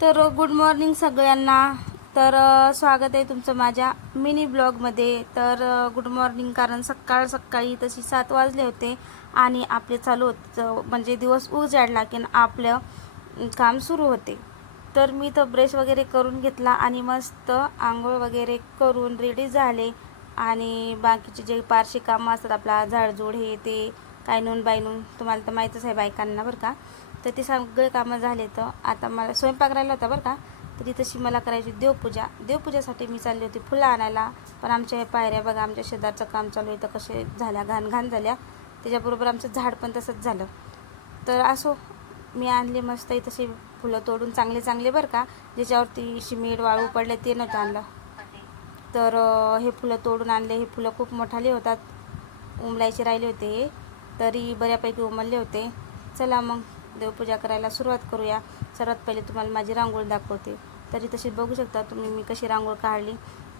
तर good morning सगळ्यांना. तर स्वागत आहे तुमचं माझ्या मिनी ब्लॉगमध्ये. तर गुड मॉर्निंग, कारण सकाळी तशी 7 वाजले होते आणि आपले चालू होतं म्हणजे दिवस उजाडला की आपलं काम सुरू होते. तर मी तर ब्रश वगैरे करून घेतला आणि मस्त आंघोळ वगैरे करून रेडी झाले. आणि बाकीचे जे पारशी कामं असतात, आपला झाडझूड हे ते काय नून बायनून, तुम्हाला तर माहीतच आहे बायकांना बरं का. तर ते सगळे कामं झाले. तर आता मला स्वयंपाक राहिला होता बरं का. तरी तशी मला करायची देवपूजासाठी मी चालली होती फुलं आणायला. पण आमच्या हे पायऱ्या बघा, आमच्या शेजारचं काम चालू आहे तर कसे झाल्या, घाण झाल्या. त्याच्याबरोबर आमचं झाड पण तसंच झालं. तर असो, मी आणले मस्त तसे फुलं तोडून चांगले बरं का. ज्याच्यावरती शिमीड वाळू पडले ते नव्हतं आणलं. तर हे फुलं तोडून आणले. हे फुलं खूप मोठाले होतात, उमलायचे राहिले होते, तरी बऱ्यापैकी उमलले होते. चला मग देवपूजा करायला सुरुवात करूया. सर्वात पहिले तुम्हाला माझी रांगोळी दाखवते. तरी तशी बघू शकता तुम्ही मी कशी रांगोळी काढली.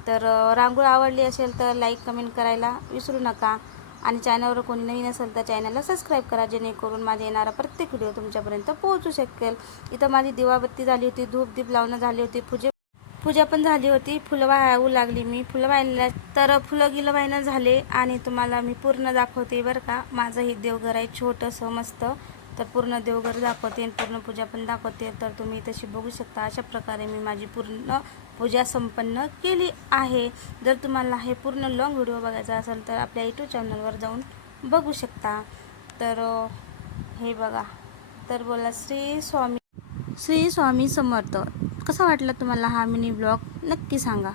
तर रांगोळी आवडली असेल तर लाईक कमेंट करायला विसरू नका. आणि चॅनलवर कोणी नवीन असेल तर चॅनलला सबस्क्राईब करा, जेणेकरून माझा येणारा प्रत्येक व्हिडिओ तुमच्यापर्यंत पोहोचू शकेल. इथं माझी दिवाबत्ती झाली होती, धूप दीप लावणं झाली होती, पूजा पण झाली होती. फुलं वाहू लागली मी. फुलं वाहिल्या तर फुलं गिलं वाहिणं झाले आणि तुम्हाला मी पूर्ण दाखवते बरं का. माझं हे देवघर आहे छोटंसं मस्त. तर पूर्ण देवघर दाखवते आणि पूर्ण पूजा पण दाखवते. तर तुम्ही तशी बघू शकता, अशा प्रकारे मी माझी पूर्ण पूजा संपन्न केली आहे. जर तुम्हाला हे पूर्ण लॉंग व्हिडिओ बघायचा असेल तर आपल्या यूट्यूब चॅनलवर जाऊन बघू शकता. तर हे बघा. तर बोला श्री स्वामी समर्थ. कसा वाटला तुम्हाला हा मिनी ब्लॉग नक्की सांगा.